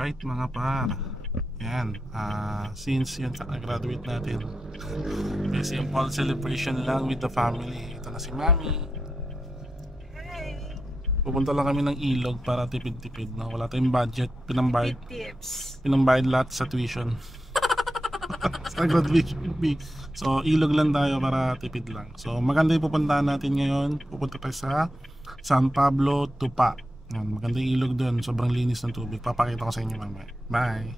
Alright mga par, yan, since yun kaka-graduate natin, may simple celebration lang with the family. Ito na si Mami. Pupunta lang kami ng ilog para tipid-tipid, no? Wala tayong budget, pinambayad lahat sa tuition. Sa graduation fee. So ilog lang tayo para tipid lang. So maganda yung pupuntahan natin ngayon. Pupunta tayo sa San Pablo, Tupa. Yan, maganda yung ilog doon, sobrang linis ng tubig. Papakita ko sa inyo mamaya. Bye!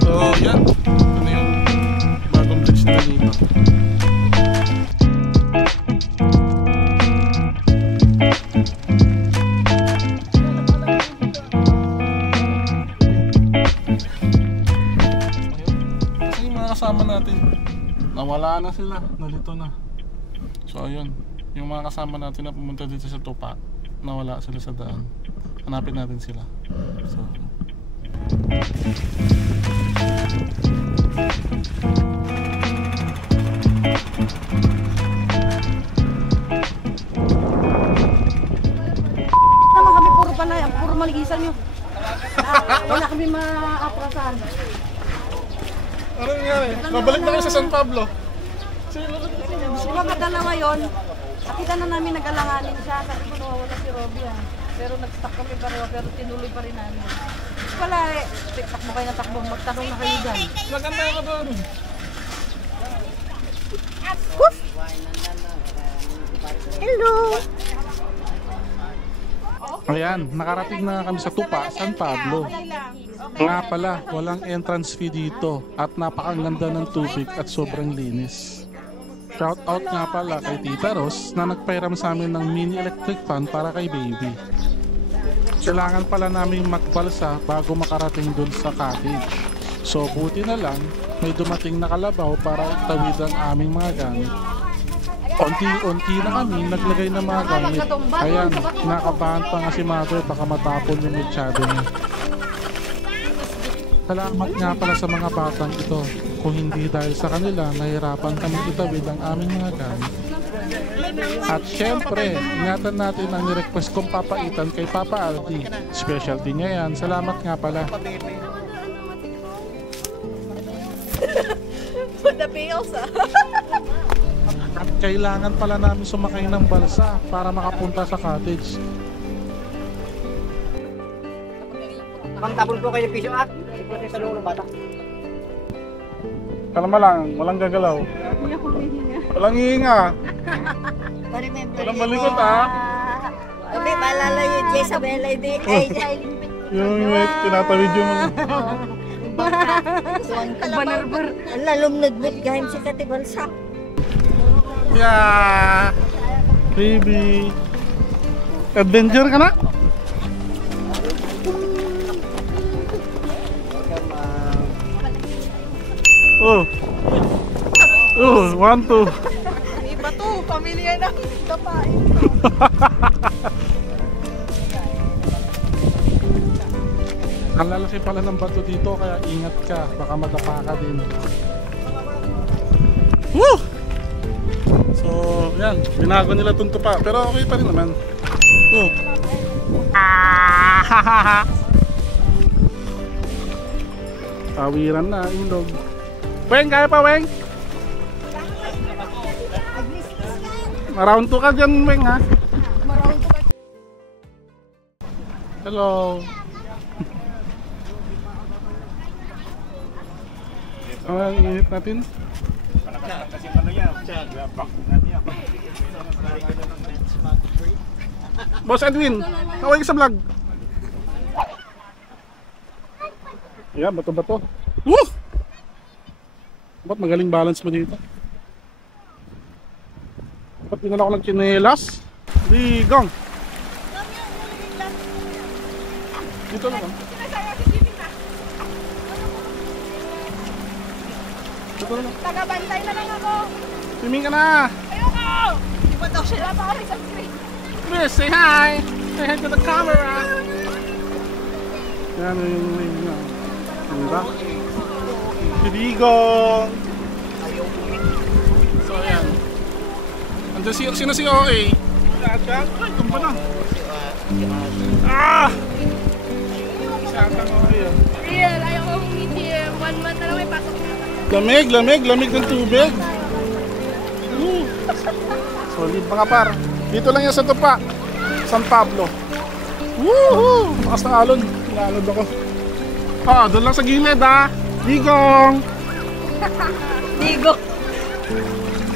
So yan, ito na yung bagong bridge nila dito. Kasama natin nawala na sila, nalito na. So ayun, yung mga kasama natin na pumunta dito sa Tupa, nawala sila sa daan. Hanapin natin sila. So sama kami puro panay, puro maligisan nyo. Wala kami maaprasan. ano nangyari? Mabalik na kayo sa San Pablo. Sila kadalawa yun. Nakita na namin nag-alanganin siya. Sabi ko nawawala si Robby ah. Pero nag-stuck kami pareho, pero tinuloy pa rin namin. Wala eh. Takbo kayo na takbo. Magtanong na kayo dyan. Maganda ako doon. Hello! Ayan, nakarating na kami sa Tupa, San Pablo. Nga pala, walang entrance fee dito at napakaganda ng tubig at sobrang linis. Shout out nga pala kay Tita Ros na nagpairam sa amin ng mini electric fan para kay baby. Kailangan pala namin magbalsa bago makarating dun sa cottage. So buti na lang, may dumating na kalabaw para itawid ang aming mga gamit. Unti-unti na kami naglagay ng mga gamit. Ayan, kinakabahan pa nga si mother baka matapon yung mechado niya. Salamat nga pala sa mga batang ito. Kung hindi dahil sa kanila, nahirapan kami itawid ang aming mga gamit. At syempre, ingatan natin ang nirequest kong papaitan kay Papa Aldi. Specialty niya yan. Salamat nga pala. For the bills ah. At kailangan pala namin sumakay ng balsa para makapunta sa cottage. Pangtapon po kayo ng piso at ipon sa loob ng bata. Kalma lang, walang gagalaw. Walang hihinga. Walang malikot ha. Sabi, maalala yung Jezabela din. Ay, Yung tinatawid yung mga... banarbar. Lalumnadbut gahim si Katibalsa. Yeah! Baby! Adventure ka na? Oh! Oh, 1, 2. Iba to, pamilya ng tapain. Ang lalaki pala ng bato dito kaya ingat ka, baka madapa ka din. Woo! So, yan, binago nila itong Tupa, pero okay pa rin naman. Oh. Tawiran na, ilog. Weng, kaya pa Weng? Around 2 ka dyan Weng ha? Hello. Ang init natin. Boss Edwin, kaway ka sa vlog. Ayan, bato-bato. Woo! Ba't magaling balance mo dito? Ba't dinala ko ng tsinelas? Ligang! Dito lang. Dito lang. Tagabantay na lang ako. Swimming ka na! Ayoko! Di ba daw siya? Wala pa kami sa screen. Chris, say hi! ahead to the camera. Yan yung name niya. Diba? Siligong. So ayan. Andun sino si OA? Ay, tumba na. Ah! Satang OA yan. Real, ayaw ko medium. 1 month na lang may pasok na. Lamig ng tubig. Solid mga par. Dito lang yan sa Tupa, San Pablo. Woohoo! Makas ng alon. Nalod ako. Doon lang sa gilid Ligong! Ligo.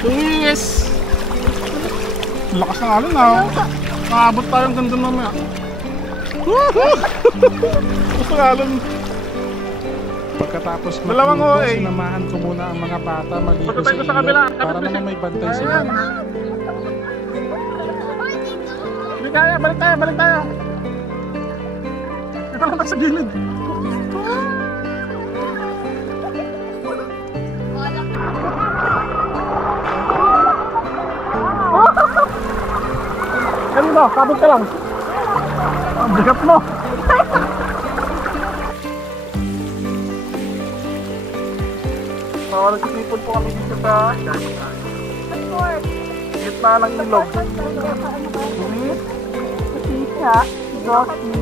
Luis! Lakas ng alon Maabot tayong ganda mamaya. Woohoo! Lakas ng alon. Pagkatapos matulog, sinamahan ko muna ang mga bata maligo sa ilog para naman may bantay sila. Balik tayo. Ito lang sa gilid. Kanino? Sabit ka lang. Ang bigat mo. Nagtitipon po kami dito sa gitna ng ilog. Tita, Rocky.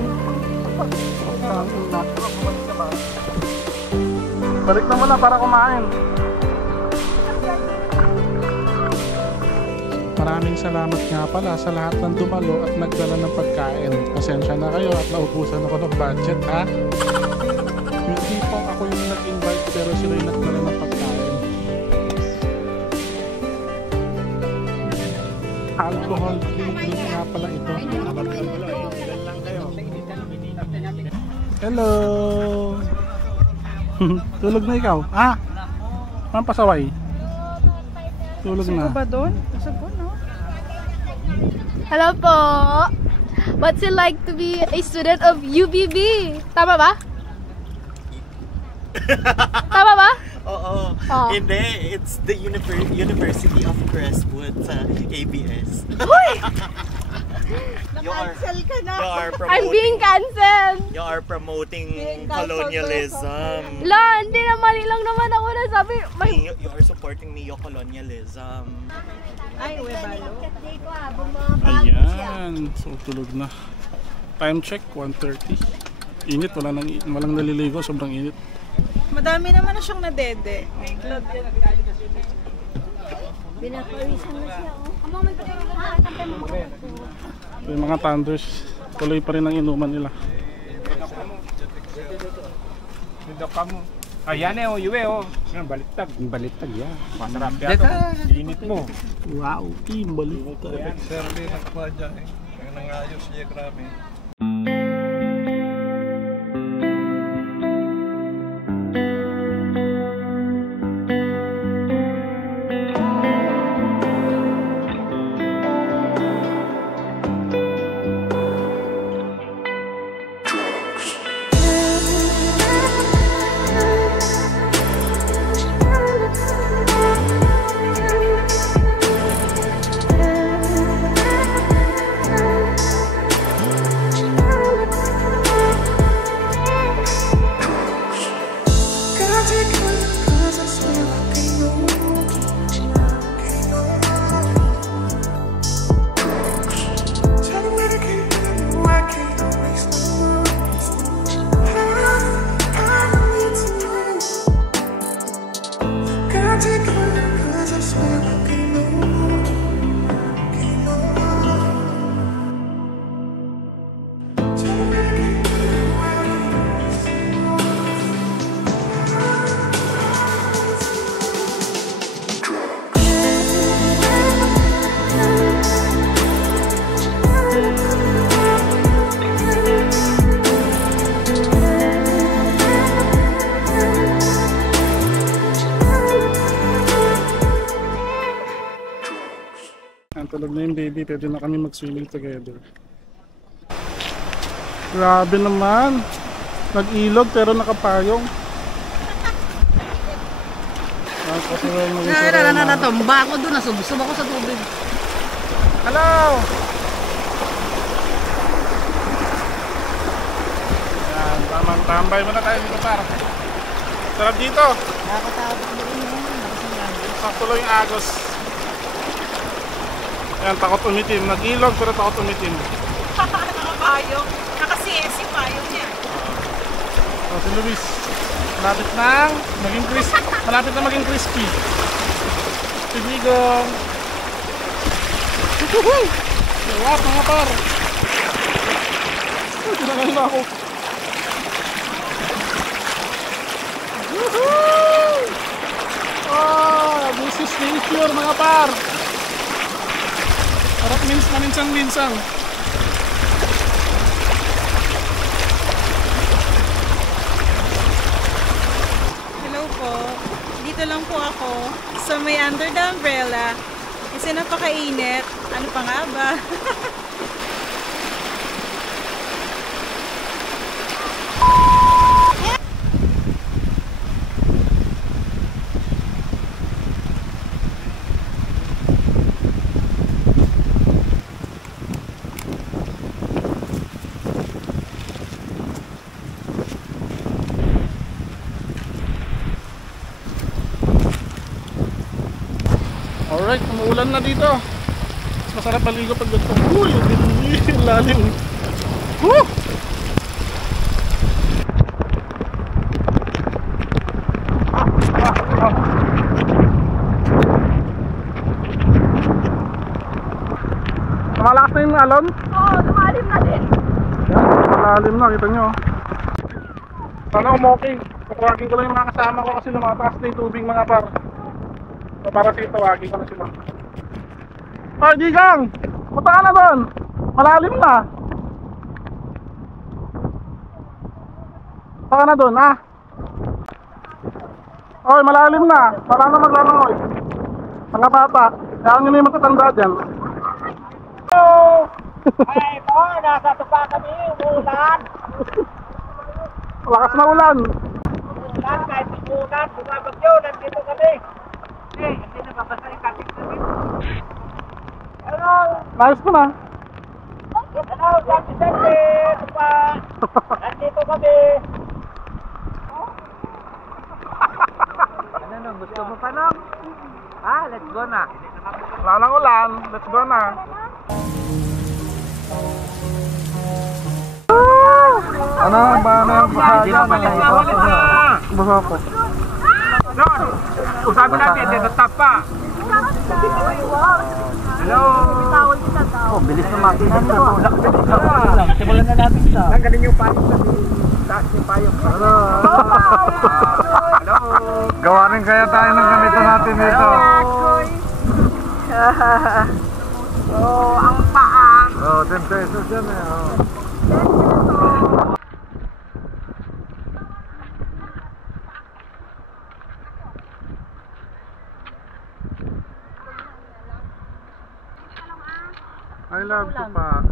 Balik na muna para kumain. Maraming salamat nga pala sa lahat ng dumalo at nagdala ng pagkain. Pasensya na kayo at naubusan ako ng budget Hindi po ako yung nag-invite pero sila yung nagdala ng pagkain. Alcohol free drink nga pala ito. Hello! Tulog na ikaw? Ang pasaway? Tulog na. Ba doon? Sago, no? Hello po! What's it like to be a student of UBB? Tama ba? Tama ba? Oo. Hindi, it's the University of Crestwood sa ABS. Uy! You are I'm being cancelled! You are promoting colonialism. La, hindi na mali lang naman ako na sabi. You are supporting neo-colonialism. Ay, webalo. Ayan. So tulog na. Time check, 1:30. Init, walang naliligo, sobrang init. Madami naman na siyang nadede. Binapawisan na siya. So, yung mga thunders, tuloy pa rin ang inuman nila. Ayan yue baliktag yan. Masarap yan. Init mo. Wow, baliktag. Serve ng kwadya ang nangayos niya, grabe. Tulog na yung baby, pwede na kami mag-swimming together. Grabe naman. Nag-ilog pero nakapayong. Natumba ako doon. Nasubsob ako sa tubig. Hello! Tamang tambay muna tayo dito par. Sarap dito. Nakakatakot mo rin yun. Sakto lang yung agos. Ayan, takot umitim. Nag-ilog pero takot umitim. Nakapayong. Nakasiyesi payong niya. So, si Luis, malapit na maging crispy. Si Bigong. Lawat mga par. Tinangal na ako. Oh, this is nature mga par. Sarap minsan-minsan. Hello po. Dito lang po ako sa may under the umbrella kasi napakainit. Ano pa nga ba? Alright, umuulan na dito. Mas masarap maligo pag ganito. Uy, ang lalim. Woo! Malakas na yung alon? Oo, lumalim na din. Malalim na, kita nyo. Sana umokay. Tatawagin ko lang yung mga kasama ko kasi lumataas na yung tubig mga par. So, para sige tawagin ko na sila. Ay, Digang! Punta ka na doon! Malalim na! Punta ka na doon, ha? Oy, malalim na! Para na maglalangoy. Mga bata, kaya nyo na yung matatanda dyan. Ay po, nasa tupa kami, umulan. Lakas na ulan! Umulan, kahit umulan, bumabagyo, nandito kami. Hindi na babasa yung kapit namin. Hello! Ayos ko na! Hello, Jackie, tupa. Nandito kami. Ano, gusto mo pa lang? Let's go na. Wala nang ulan, let's go na! Ano ba na bahaya na basa ko? Doon, usabi natin, dito tapa. Hello! Oh, bilis na makina nito. Simulan na natin sa. Tanggalin yung payong sa taas yung payong. Hello! Hello! Gawa rin kaya tayo ng ganito natin dito. Oh, ang paa. Oh, 10 pesos yan eh. Oh. I love Tupa.